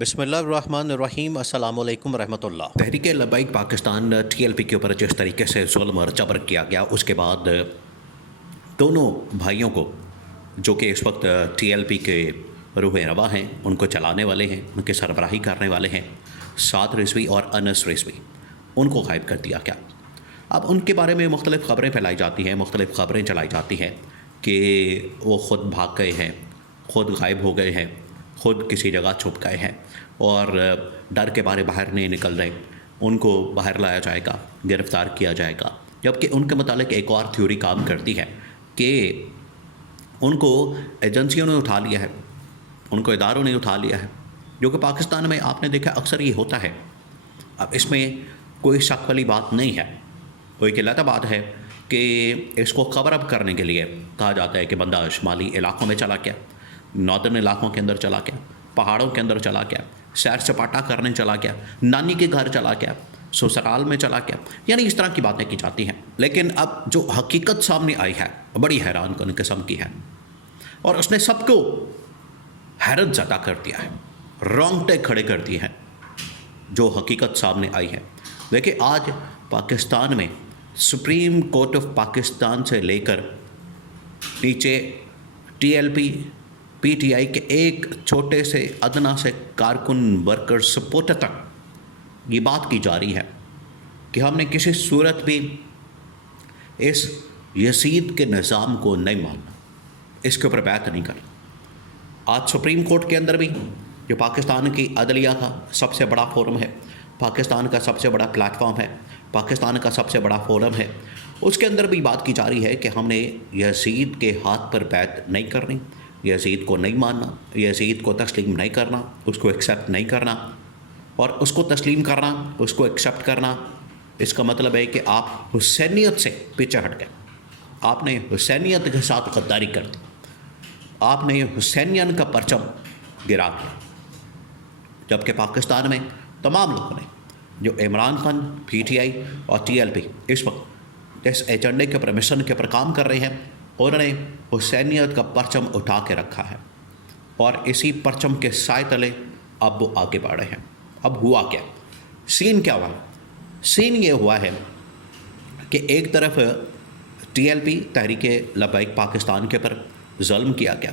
بسم اللہ الرحمن الرحیم۔ السلام علیکم ورحمۃ اللہ۔ Tehreek Labbaik Pakistan T L P کے اوپر جس طریقے سے ظلم اور جبر کیا گیا، اس کے بعد دونوں بھائیوں کو جو کہ اس وقت ٹی ایل پی کے روح رواں ہیں، ان کو چلانے والے ہیں، ان کے سربراہی کرنے والے ہیں، سعد رضوی اور انس رضوی، ان کو غائب کر دیا گیا۔ اب ان کے بارے میں مختلف خبریں پھیلائی جاتی ہیں، مختلف خبریں چلائی جاتی ہیں کہ وہ خود بھاگ گئے ہیں، خود غائب ہو گئے ہیں، خود کسی جگہ چھپ گئے ہیں اور ڈر کے بارے باہر نہیں نکل رہے، ان کو باہر لایا جائے گا، گرفتار کیا جائے گا۔ جبکہ ان کے متعلق ایک اور تھیوری کام کرتی ہے کہ ان کو ایجنسیوں نے اٹھا لیا ہے، ان کو اداروں نے اٹھا لیا ہے، جو کہ پاکستان میں آپ نے دیکھا اکثر یہ ہوتا ہے۔ اب اس میں کوئی شک والی بات نہیں ہے، کوئی غلط بات ہے کہ اس کو کور اپ کرنے کے لیے کہا جاتا ہے کہ بندہ شمالی علاقوں میں چلا گیا، ناردرن علاقوں کے اندر چلا گیا، پہاڑوں کے اندر چلا گیا، سیر سپاٹا کرنے چلا گیا، نانی کے گھر چلا گیا، سسرال میں چلا گیا، یعنی اس طرح کی باتیں کی جاتی ہیں۔ لیکن اب جو حقیقت سامنے آئی ہے بڑی حیران کن قسم کی ہے، اور اس نے سب کو حیرت زدہ کر دیا ہے، رونگٹے کھڑے کر دیے ہیں جو حقیقت سامنے آئی ہے۔ دیکھیں، آج پاکستان میں سپریم کورٹ آف پاکستان سے لے کر نیچے T L P, P T I کے ایک چھوٹے سے ادنا سے کارکن، ورکر، سپورٹر تک یہ بات کی جا رہی ہے کہ ہم نے کسی صورت بھی اس یزید کے نظام کو نہیں ماننا، اس کے اوپر بیعت نہیں کرنا۔ آج سپریم کورٹ کے اندر بھی، جو پاکستان کی عدلیہ کا سب سے بڑا فورم ہے، پاکستان کا سب سے بڑا پلیٹ فارم ہے، پاکستان کا سب سے بڑا فورم ہے، اس کے اندر بھی بات کی جا رہی ہے کہ ہم نے یزید کے ہاتھ پر بیعت نہیں کرنی، یزید کو نہیں ماننا، یزید کو تسلیم نہیں کرنا، اس کو ایکسیپٹ نہیں کرنا۔ اور اس کو تسلیم کرنا، اس کو ایکسیپٹ کرنا، اس کا مطلب ہے کہ آپ حسینیت سے پیچھے ہٹ گئے، آپ نے حسینیت کے ساتھ غداری کر دی، آپ نے حسینین کا پرچم گرا دیا۔ جبکہ پاکستان میں تمام لوگوں نے، جو Imran Khan, P T I اور ٹی ایل پی اس وقت اس ایجنڈے کے اوپر، مشن کے اوپر کام کر رہے ہیں، انہوں نے حسینیت کا پرچم اٹھا کے رکھا ہے، اور اسی پرچم کے سائے تلے اب وہ آگے بڑھ رہے ہیں۔ اب ہوا کیا؟ سین کیا ہوا؟ سین یہ ہوا ہے کہ ایک طرف T L P, Tehreek Labbaik Pakistan کے اوپر ظلم کیا گیا،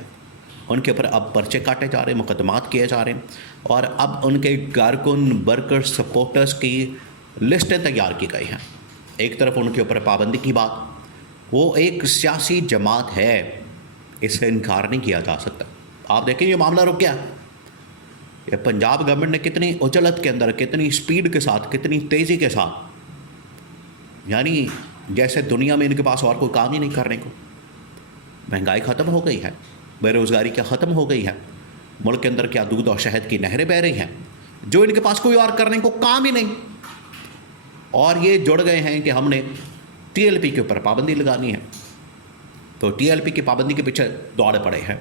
ان کے اوپر اب پرچے کاٹے جا رہے ہیں، مقدمات کیے جا رہے ہیں، اور اب ان کے کارکن، ورکر، سپورٹرز کی لسٹیں تیار کی گئی ہیں۔ ایک طرف ان کے اوپر پابندی کی بات، وہ ایک سیاسی جماعت ہے، اس سے انکار نہیں کیا جا سکتا۔ آپ دیکھیں یہ معاملہ رک گیا، یہ پنجاب گورنمنٹ نے کتنی عجلت کے اندر، کتنی سپیڈ کے ساتھ، کتنی تیزی کے ساتھ، یعنی جیسے دنیا میں ان کے پاس اور کوئی کام ہی نہیں کرنے کو۔ مہنگائی ختم ہو گئی ہے، بے روزگاری کیا ختم ہو گئی ہے، ملک کے اندر کیا دودھ اور شہد کی نہریں بہہ رہی ہیں، جو ان کے پاس کوئی اور کرنے کو کام ہی نہیں، اور یہ جڑ گئے ہیں کہ ہم نے ٹی ایل پی کے اوپر پابندی لگانی ہے، تو ٹی ایل پی کی پابندی کے پیچھے دوڑ پڑے ہیں،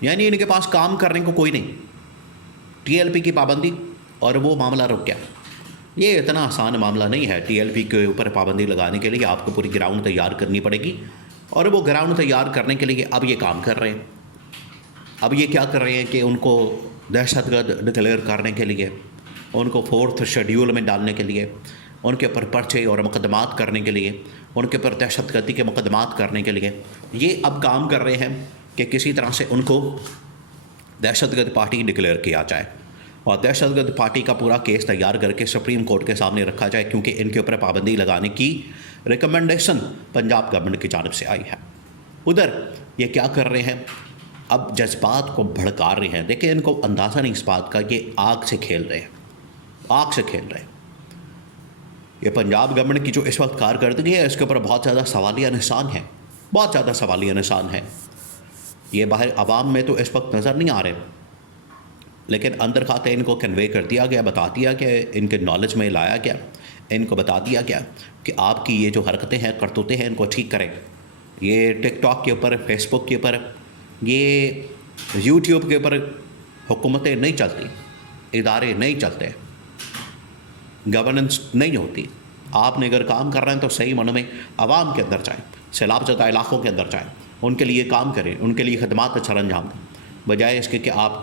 یعنی ان کے پاس کام کرنے کو کوئی نہیں، ٹی ایل پی کی پابندی، اور وہ معاملہ رک گیا۔ یہ اتنا آسان معاملہ نہیں ہے، ٹی ایل پی کے اوپر پابندی لگانے کے لیے آپ کو پوری گراؤنڈ تیار کرنی پڑے گی، اور وہ گراؤنڈ تیار کرنے کے لیے اب یہ کام کر رہے ہیں۔ اب یہ کیا کر رہے ہیں کہ ان کو دہشت گرد ڈکلیئر کرنے کے لیے، ان کو 4تھ شیڈیول میں ڈالنے کے لیے، ان کے اوپر پرچے اور مقدمات کرنے کے لیے، ان کے اوپر دہشت گردی کے مقدمات کرنے کے لیے یہ اب کام کر رہے ہیں کہ کسی طرح سے ان کو دہشت گرد پارٹی ڈکلیئر کیا جائے، اور دہشت گرد پارٹی کا پورا کیس تیار کر کے سپریم کورٹ کے سامنے رکھا جائے، کیونکہ ان کے اوپر پابندی لگانے کی ریکمنڈیشن پنجاب گورنمنٹ کی جانب سے آئی ہے۔ ادھر یہ کیا کر رہے ہیں؟ اب جذبات کو بھڑکا رہے ہیں۔ دیکھیں، ان کو اندازہ نہیں اس بات کا، یہ آگ سے کھیل رہے ہیں، آگ سے کھیل رہے ہیں۔ یہ پنجاب گورنمنٹ کی جو اس وقت کارکردگی ہے، اس کے اوپر بہت زیادہ سوالیہ نشان ہے، بہت زیادہ سوالیہ نشان ہے۔ یہ باہر عوام میں تو اس وقت نظر نہیں آ رہے، لیکن اندر کھاتے ان کو کنوے کر دیا گیا، بتا دیا گیا، ان کے نالج میں لایا گیا، ان کو بتا دیا گیا کہ آپ کی یہ جو حرکتیں ہیں، کرتوتیں ہیں، ان کو ٹھیک کریں۔ یہ ٹک ٹاک کے اوپر، فیس بک کے اوپر، یہ یوٹیوب کے اوپر حکومتیں نہیں چلتی، ادارے نہیں چلتے، گورننس نہیں ہوتی۔ آپ نے اگر کام کر رہے ہیں تو صحیح معنوں میں عوام کے اندر جائیں، سیلاب زدہ علاقوں کے اندر جائیں، ان کے لیے کام کریں، ان کے لیے خدمات سر انجام دیں، بجائے اس کے کہ آپ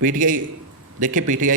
PTI